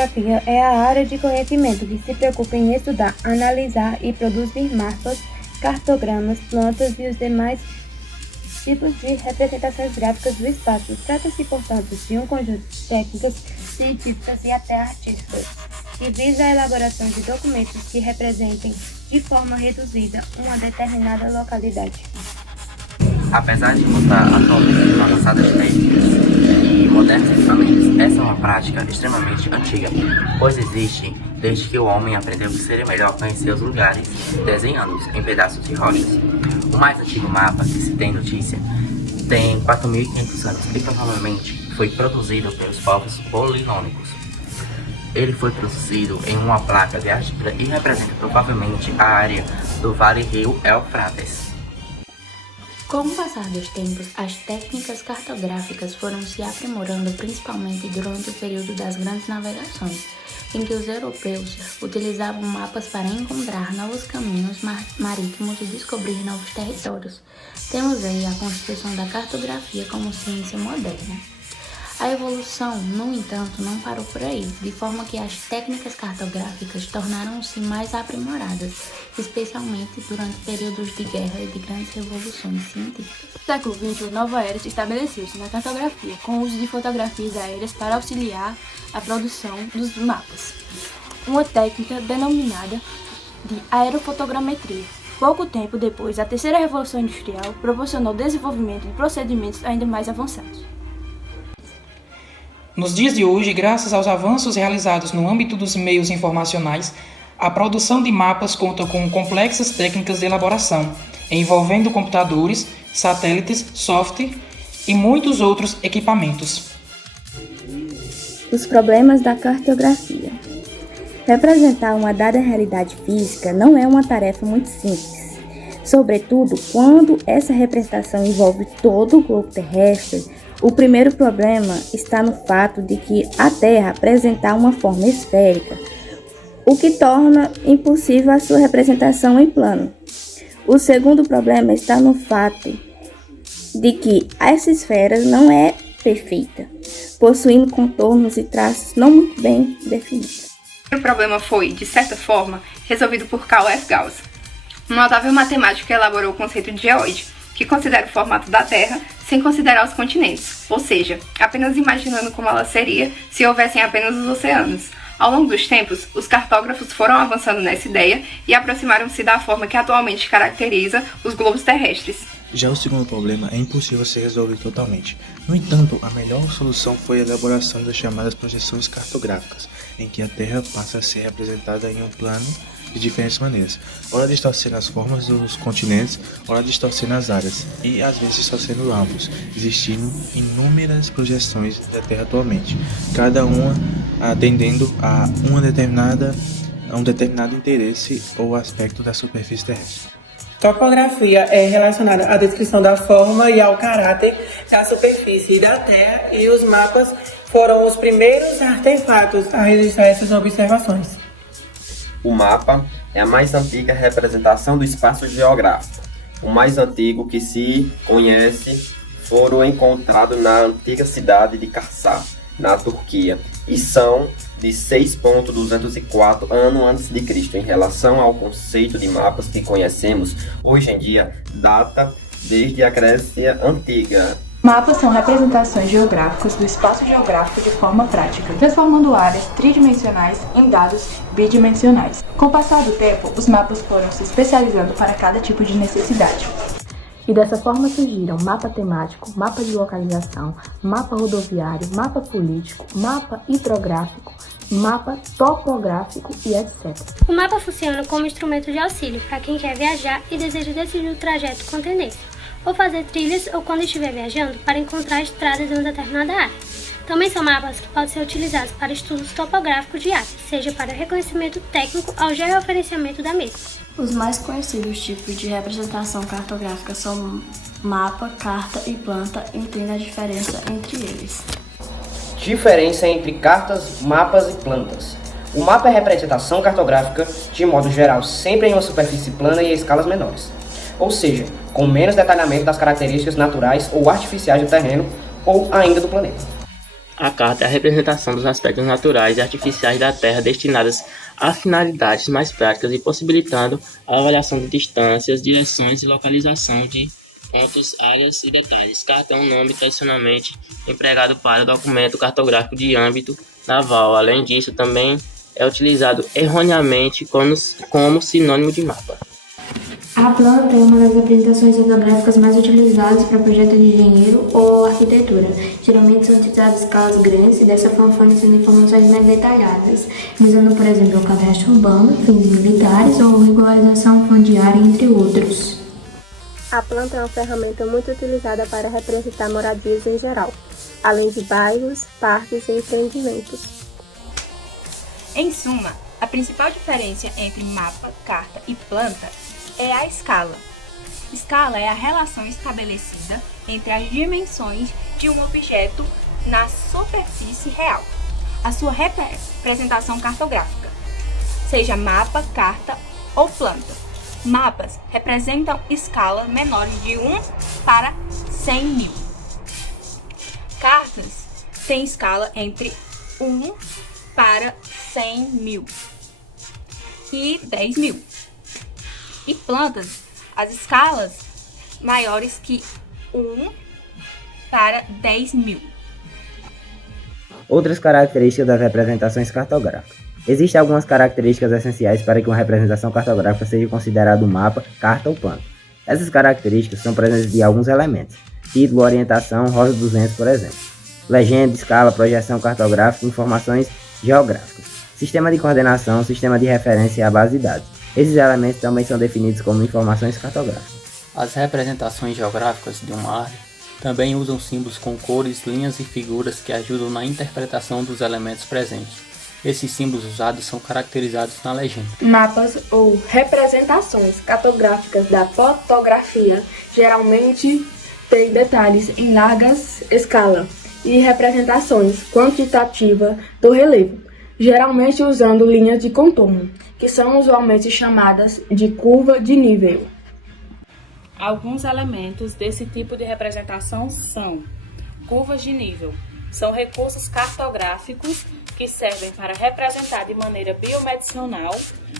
cartografia é a área de conhecimento que se preocupa em estudar, analisar e produzir mapas, cartogramas, plantas e os demais tipos de representações gráficas do espaço. Trata-se, portanto, de um conjunto de técnicas científicas e até artísticas que visa a elaboração de documentos que representem de forma reduzida uma determinada localidade. Apesar de contar atualmente com avançadas técnicas e modernos equipamentos, essa é uma prática extremamente antiga, pois existe desde que o homem aprendeu que seria melhor conhecer os lugares desenhando-os em pedaços de rochas. O mais antigo mapa que se tem notícia tem 4.500 anos e provavelmente foi produzido pelos povos babilônicos. Ele foi produzido em uma placa de argila e representa provavelmente a área do Vale-Rio Eufrates. Com o passar dos tempos, as técnicas cartográficas foram se aprimorando principalmente durante o período das grandes navegações, em que os europeus utilizavam mapas para encontrar novos caminhos marítimos e descobrir novos territórios. Temos aí a constituição da cartografia como ciência moderna. A evolução, no entanto, não parou por aí, de forma que as técnicas cartográficas tornaram-se mais aprimoradas, especialmente durante períodos de guerra e de grandes revoluções científicas. No século XX, a nova era estabeleceu-se na cartografia, com o uso de fotografias aéreas para auxiliar a produção dos mapas, uma técnica denominada de aerofotogrametria. Pouco tempo depois, a terceira revolução industrial proporcionou o desenvolvimento de procedimentos ainda mais avançados. Nos dias de hoje, graças aos avanços realizados no âmbito dos meios informacionais, a produção de mapas conta com complexas técnicas de elaboração, envolvendo computadores, satélites, software e muitos outros equipamentos. Os problemas da cartografia. Representar uma dada realidade física não é uma tarefa muito simples, sobretudo quando essa representação envolve todo o globo terrestre. O primeiro problema está no fato de que a Terra apresenta uma forma esférica, o que torna impossível a sua representação em plano. O segundo problema está no fato de que essa esfera não é perfeita, possuindo contornos e traços não muito bem definidos. O problema foi, de certa forma, resolvido por Carl F. Gauss, um notável matemático que elaborou o conceito de geoide, que considera o formato da Terra sem considerar os continentes, ou seja, apenas imaginando como ela seria se houvessem apenas os oceanos. Ao longo dos tempos, os cartógrafos foram avançando nessa ideia e aproximaram-se da forma que atualmente caracteriza os globos terrestres. Já o segundo problema é impossível ser resolvido totalmente. No entanto, a melhor solução foi a elaboração das chamadas projeções cartográficas, em que a Terra passa a ser representada em um plano de diferentes maneiras, ora distorcendo as formas dos continentes, ora distorcendo as áreas, e às vezes distorcendo ambos, existindo inúmeras projeções da Terra atualmente, cada uma atendendo a um determinado interesse ou aspecto da superfície terrestre. Topografia é relacionada à descrição da forma e ao caráter da superfície da Terra, e os mapas foram os primeiros artefatos a registrar essas observações. O mapa é a mais antiga representação do espaço geográfico. O mais antigo que se conhece foram encontrados na antiga cidade de Karsá, na Turquia, e são de 6.204 anos antes de Cristo. Em relação ao conceito de mapas que conhecemos hoje em dia, data desde a Grécia Antiga. Mapas são representações geográficas do espaço geográfico de forma prática, transformando áreas tridimensionais em dados bidimensionais. Com o passar do tempo, os mapas foram se especializando para cada tipo de necessidade. E dessa forma surgiram mapa temático, mapa de localização, mapa rodoviário, mapa político, mapa hidrográfico, mapa topográfico e etc. O mapa funciona como instrumento de auxílio para quem quer viajar e deseja decidir o trajeto com tendência, ou fazer trilhas ou quando estiver viajando para encontrar estradas em uma determinada área. Também são mapas que podem ser utilizados para estudos topográficos de áreas, seja para reconhecimento técnico ou georreferenciamento da mesma. Os mais conhecidos tipos de representação cartográfica são mapa, carta e planta, entenda a diferença entre eles. Diferença entre cartas, mapas e plantas. O mapa é representação cartográfica, de modo geral, sempre em uma superfície plana e em escalas menores, ou seja, com menos detalhamento das características naturais ou artificiais do terreno ou ainda do planeta. A carta é a representação dos aspectos naturais e artificiais da Terra destinadas a finalidades mais práticas e possibilitando a avaliação de distâncias, direções e localização de pontos, áreas e detalhes. Carta é um nome tradicionalmente empregado para documento cartográfico de âmbito naval. Além disso, também é utilizado erroneamente como sinônimo de mapa. A planta é uma das apresentações etnográficas mais utilizadas para projetos de engenheiro ou arquitetura. Geralmente são utilizadas escalas grandes e dessa forma fornecendo informações mais detalhadas, visando, por exemplo, o cadastro urbano, fins militares ou regularização fundiária, entre outros. A planta é uma ferramenta muito utilizada para representar moradias em geral, além de bairros, parques e empreendimentos. Em suma, a principal diferença entre mapa, carta e planta é a escala. Escala é a relação estabelecida entre as dimensões de um objeto na superfície real, a sua representação cartográfica, seja mapa, carta ou planta. Mapas representam escalas menores de 1 para 100 mil. Cartas têm escala entre 1 para 100 mil e 10 mil. E plantas, as escalas maiores que 1 para 10 mil. Outras características das representações cartográficas. Existem algumas características essenciais para que uma representação cartográfica seja considerada um mapa, carta ou planta. Essas características são presentes de alguns elementos: título, orientação, rosa 200, por exemplo, legenda, escala, projeção cartográfica, informações geográficas, sistema de coordenação, sistema de referência e a base de dados. Esses elementos também são definidos como informações cartográficas. As representações geográficas de uma área também usam símbolos com cores, linhas e figuras que ajudam na interpretação dos elementos presentes. Esses símbolos usados são caracterizados na legenda. Mapas ou representações cartográficas da fotografia geralmente têm detalhes em larga escala e representações quantitativas do relevo, geralmente usando linhas de contorno, que são usualmente chamadas de curva de nível. Alguns elementos desse tipo de representação são curvas de nível. São recursos cartográficos que servem para representar de maneira biomedicional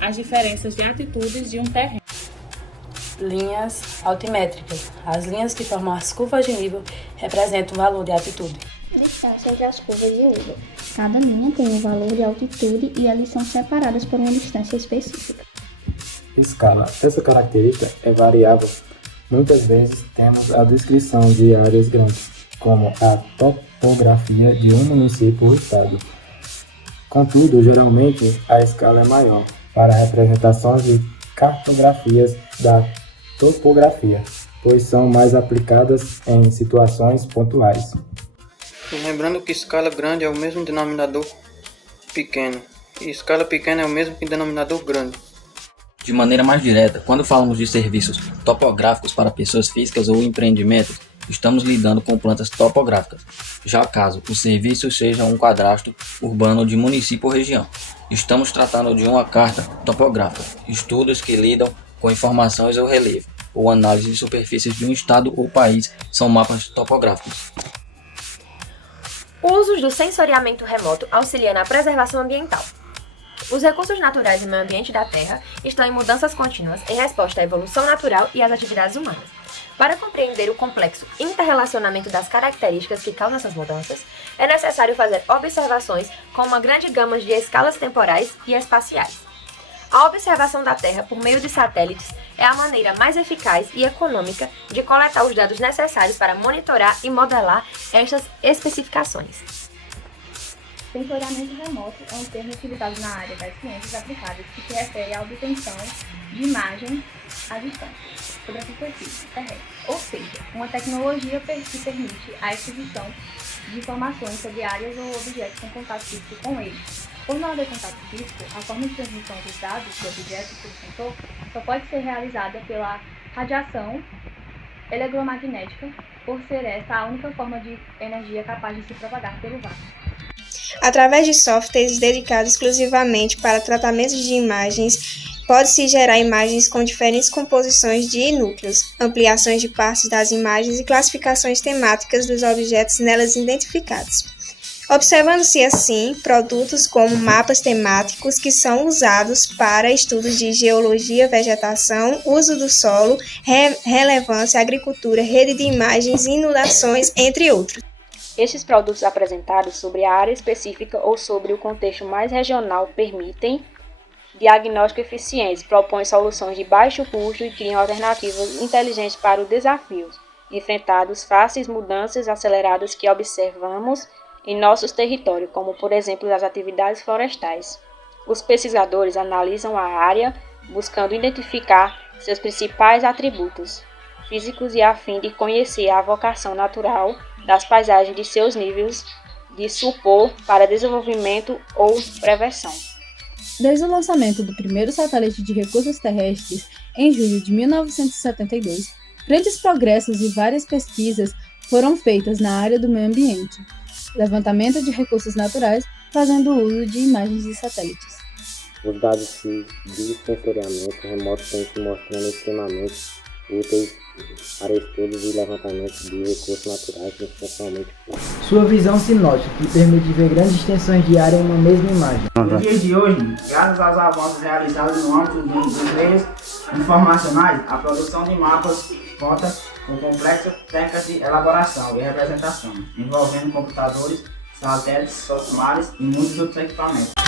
as diferenças de altitudes de um terreno. Linhas altimétricas. As linhas que formam as curvas de nível representam o valor de altitude. Distância entre as curvas de nível. Cada linha tem um valor de altitude e elas são separadas por uma distância específica. Escala. Essa característica é variável. Muitas vezes temos a descrição de áreas grandes, como a topografia de um município ou estado. Contudo, geralmente, a escala é maior para representações de cartografias da topografia, pois são mais aplicadas em situações pontuais. Lembrando que escala grande é o mesmo denominador pequeno, e escala pequena é o mesmo que denominador grande. De maneira mais direta, quando falamos de serviços topográficos para pessoas físicas ou empreendimentos, estamos lidando com plantas topográficas. Já caso o serviço seja um cadastro urbano de município ou região, estamos tratando de uma carta topográfica, estudos que lidam com informações ou relevo, ou análise de superfícies de um estado ou país são mapas topográficos. Usos do sensoriamento remoto auxiliam na preservação ambiental. Os recursos naturais e meio ambiente da Terra estão em mudanças contínuas em resposta à evolução natural e às atividades humanas. Para compreender o complexo interrelacionamento das características que causam essas mudanças, é necessário fazer observações com uma grande gama de escalas temporais e espaciais. A observação da Terra por meio de satélites é a maneira mais eficaz e econômica de coletar os dados necessários para monitorar e modelar estas especificações. Sensoriamento remoto é um termo utilizado na área das ciências aplicadas que se refere à obtenção de imagens à distância sobre a superfície terrestre, ou seja, uma tecnologia que permite a aquisição de informações sobre áreas ou objetos com contato físico com eles. Por não haver contato físico, a forma de transmissão dos dados do objeto por sensor só pode ser realizada pela radiação eletromagnética, por ser essa a única forma de energia capaz de se propagar pelo vácuo. Através de softwares dedicados exclusivamente para tratamentos de imagens, pode-se gerar imagens com diferentes composições de núcleos, ampliações de partes das imagens e classificações temáticas dos objetos nelas identificados. observando-se assim produtos como mapas temáticos que são usados para estudos de geologia, vegetação, uso do solo, relevância, agricultura, rede de imagens, inundações, entre outros. Estes produtos apresentados sobre a área específica ou sobre o contexto mais regional permitem diagnóstico eficiente, propõem soluções de baixo custo e criam alternativas inteligentes para os desafios enfrentados, fáceis mudanças aceleradas que observamos em nossos territórios, como por exemplo as atividades florestais. Os pesquisadores analisam a área, buscando identificar seus principais atributos físicos e a fim de conhecer a vocação natural das paisagens de seus níveis de supor para desenvolvimento ou prevenção. Desde o lançamento do primeiro satélite de recursos terrestres em julho de 1972, grandes progressos e várias pesquisas foram feitas na área do meio ambiente, levantamento de recursos naturais, fazendo uso de imagens de satélites. Os dados de sensoriamento remoto têm se mostrando extremamente úteis para estudos e levantamentos de recursos naturais, principalmente. Sua visão sinótica, que permite ver grandes extensões de área em uma mesma imagem. Nos dias de hoje, graças aos avanços realizados no âmbito dos meios informacionais, a produção de mapas conta com complexas técnicas de elaboração e representação, envolvendo computadores, satélites, softwares e muitos outros equipamentos.